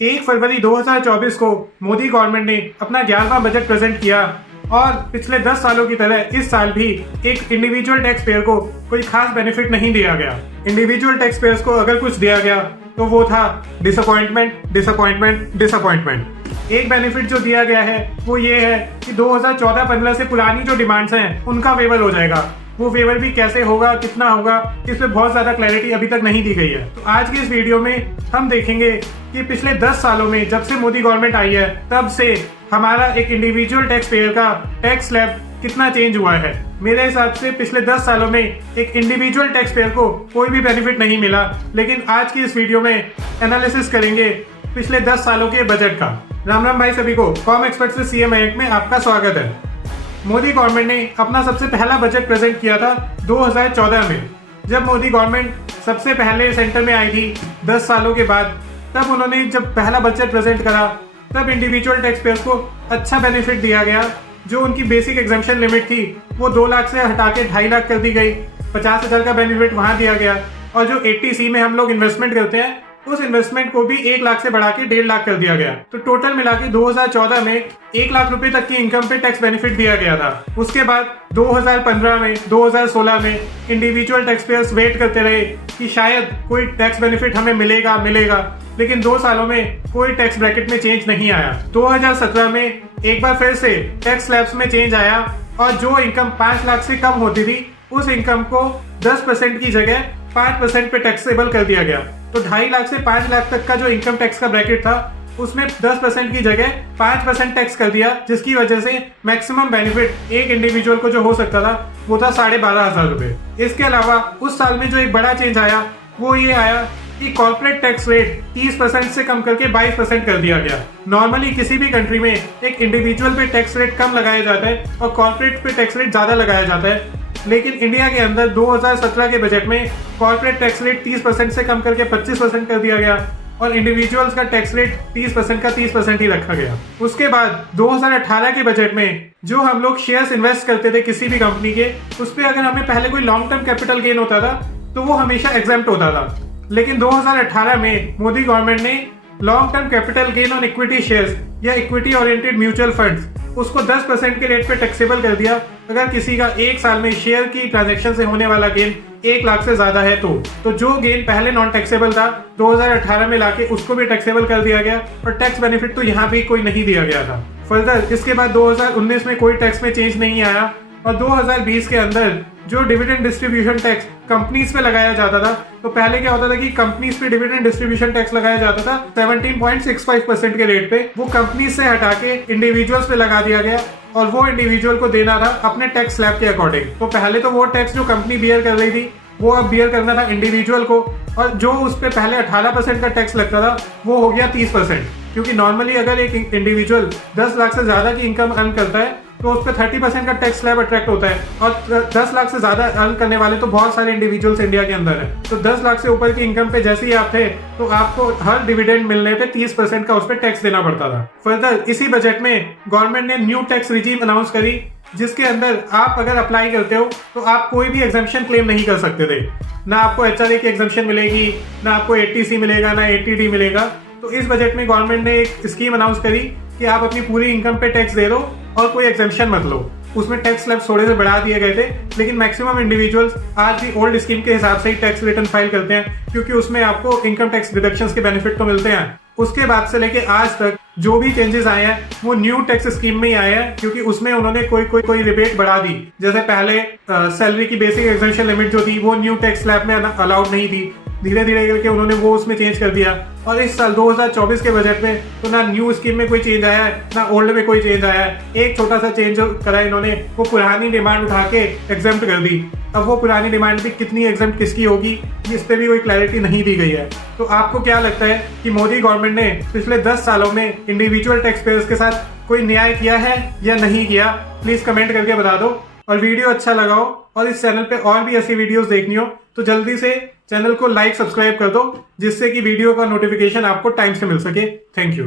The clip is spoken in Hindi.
1 फरवरी 2024 को मोदी गवर्नमेंट ने अपना 11वां बजट प्रेजेंट किया और पिछले 10 सालों की तरह इस साल भी एक इंडिविजुअल टैक्स पेयर को कोई खास बेनिफिट नहीं दिया गया। इंडिविजुअल टैक्स पेयर्स को अगर कुछ दिया गया तो वो था डिसअपॉइंटमेंट, डिसअपॉइंटमेंट, डिसअपॉइंटमेंट। एक बेनिफिट जो दिया गया है वो ये है कि 2014-15 से पुरानी जो डिमांड्स हैं उनका वेवर हो जाएगा। वो वेवर भी कैसे होगा, कितना होगा, इस पे बहुत ज्यादा क्लैरिटी अभी तक नहीं दी गई है। तो आज की इस वीडियो में हम देखेंगे कि पिछले 10 सालों में जब से मोदी गवर्नमेंट आई है तब से हमारा एक इंडिविजुअल टैक्स पेयर का टैक्स स्लैब कितना चेंज हुआ है। मेरे हिसाब से पिछले 10 सालों में एक इंडिविजुअल टैक्स पेयर को कोई भी बेनिफिट नहीं मिला, लेकिन आज की इस वीडियो में एनालिसिस करेंगे पिछले 10 सालों के बजट का। राम राम भाई सभी को, कॉम एक्सपर्ट से सीएम में आपका स्वागत है। मोदी गवर्नमेंट ने अपना सबसे पहला बजट प्रेजेंट किया था 2014 में। जब मोदी गवर्नमेंट सबसे पहले सेंटर में आई थी 10 सालों के बाद, तब उन्होंने जब पहला बजट प्रेजेंट करा तब इंडिविजुअल टैक्स पेयर्स को अच्छा बेनिफिट दिया गया। जो उनकी बेसिक एग्जम्पशन लिमिट थी वो 2 लाख से हटा के 2.5 लाख कर दी गई। 50,000 का बेनिफिट वहां दिया गया और जो 80C में हम लोग इन्वेस्टमेंट करते हैं उस इन्वेस्टमेंट को भी 1 लाख से बढ़ा के 1.5 लाख कर दिया गया। तो टोटल मिला के 2014 में 1 लाख रुपए तक की इनकम पे टैक्स बेनिफिट दिया गया था। उसके बाद 2015 में, 2016 में इंडिविजुअल टैक्स पेयर्स वेट करते रहे कि शायद कोई टैक्स बेनिफिट हमें मिलेगा, लेकिन 2 सालों में कोई टैक्स ब्रैकेट में चेंज नहीं आया। 2017 में एक बार फिर से टैक्स स्लैब्स में चेंज आया और जो इनकम 5 लाख से कम होती थी उस इनकम को 10% की जगह 5% पे टैक्सेबल कर दिया गया। तो 2.5 लाख से 5 लाख तक का जो इनकम टैक्स का ब्रैकेट था उसमें 10% की जगह 5% टैक्स कर दिया, जिसकी वजह से मैक्सिमम बेनिफिट एक इंडिविजुअल को जो हो सकता था वो था 12,500 रुपए। इसके अलावा उस साल में जो एक बड़ा चेंज आया वो ये आया कि कॉर्पोरेट टैक्स रेट 30% से कम करके 22% कर दिया गया। नॉर्मली किसी भी कंट्री में एक इंडिविजुअल पे टैक्स रेट कम लगाया जाता है और कॉर्पोरेट पे टैक्स रेट ज्यादा लगाया जाता है, लेकिन इंडिया के अंदर 2017 के बजट में कॉर्पोरेट टैक्स रेट 30% से कम करके 25% कर दिया गया और इंडिविजुअल्स का टैक्स रेट 30% का 30% ही रखा गया। उसके बाद 2018 के बजट में जो हम लोग शेयर्स इन्वेस्ट करते थे किसी भी कंपनी के, उस पर अगर हमें पहले कोई लॉन्ग टर्म कैपिटल गेन होता था तो वो हमेशा एग्जेम्प्ट होता था। लेकिन 2018 में मोदी गवर्नमेंट ने long term capital gain on equity shares या इक्विटी ओरिएंटेड म्यूचुअल फंड्स उसको 10% के रेट पे टैक्सेबल कर दिया अगर किसी का एक साल में शेयर की ट्रांजैक्शन से होने वाला गेन 1 लाख से ज्यादा है तो जो गेन पहले नॉन टैक्सेबल था 2018 में लाके उसको भी टैक्सेबल कर दिया गया और टैक्स बेनिफिट तो यहाँ भी कोई नहीं दिया गया था। फर्दर इसके बाद 2019 में कोई टैक्स में चेंज नहीं आया और 2020 के अंदर जो डिविडेंड डिस्ट्रीब्यूशन टैक्स कंपनीज पे लगाया जाता था, तो पहले क्या होता था कि कंपनीज पे डिविडेंड डिस्ट्रीब्यूशन टैक्स लगाया जाता था 17.65% के रेट पे, वो कंपनीज से हटा के इंडिविजुअल्स पे लगा दिया गया और वो इंडिविजुअल को देना था अपने टैक्स स्लैब के अकॉर्डिंग। तो पहले तो वो टैक्स जो कंपनी बियर कर रही थी वो अब बियर करना था इंडिविजुअल को, और जो उस पे पहले 18% का टैक्स लगता था वो हो गया 30%, क्योंकि नॉर्मली अगर एक इंडिविजुअल 10 लाख से ज्यादा की इनकम अर्न करता है तो उस पर 30% का टैक्स स्लैब अट्रैक्ट होता है और 10 लाख से ज्यादा अर्न करने वाले तो बहुत सारे इंडिविजुअल्स इंडिया के अंदर है। तो 10 लाख से ऊपर की इनकम पे जैसे ही आप थे तो आपको हर डिविडेंड मिलने पे 30% का उस पर टैक्स देना पड़ता था। फर्दर इसी बजट में गवर्नमेंट ने न्यू टैक्स रिजीम अनाउंस करी, जिसके अंदर आप अगर अप्लाई करते हो तो आप कोई भी एग्जम्पशन क्लेम नहीं कर सकते थे। ना आपको HRA की एग्जम्पशन मिलेगी, ना आपको 80C मिलेगा, ना 80D मिलेगा। तो इस बजट में गवर्नमेंट ने एक स्कीम अनाउंस करी कि आप अपनी पूरी इनकम पे टैक्स दे दो और कोई एग्जम्पशन मत लो। उसमें टैक्स स्लैब थोड़े से बढ़ा दिए गए थे, लेकिन मैक्सिमम इंडिविजुअल्स आज भी ओल्ड स्कीम के हिसाब से ही टैक्स रिटर्न फाइल करते हैं, क्योंकि उसमें आपको इनकम टैक्स डिडक्शंस के बेनिफिट तो मिलते हैं। उसके बाद से लेके आज तक जो भी चेंजेस आए हैं वो न्यू टैक्स स्कीम में ही आए हैं, क्योंकि उसमें उन्होंने कोई रिबेट बढ़ा दी। जैसे पहले सैलरी की बेसिक एग्जम्पशन लिमिट जो थी वो न्यू टैक्स स्लैब में अलाउड नहीं थी, धीरे धीरे करके उन्होंने वो उसमें चेंज कर दिया। और इस साल 2024 के बजट में तो ना न्यू स्कीम में कोई चेंज आया है ना ओल्ड में कोई चेंज आया है। एक छोटा सा चेंज जो करा इन्होंने वो पुरानी डिमांड उठा के एग्जेम्प्ट कर दी। अब वो पुरानी डिमांड भी कितनी एग्जेम्प्ट किसकी होगी इस पे भी कोई क्लैरिटी नहीं दी गई है। तो आपको क्या लगता है कि मोदी गवर्नमेंट ने पिछले 10 सालों में इंडिविजुअल टैक्स पेयर्स के साथ कोई न्याय किया है या नहीं किया? प्लीज कमेंट करके बता दो। और वीडियो अच्छा लगा हो और इस चैनल पे और भी ऐसी वीडियोस देखनी हो तो जल्दी से चैनल को लाइक सब्सक्राइब कर दो, जिससे कि वीडियो का नोटिफिकेशन आपको टाइम से मिल सके। Thank you.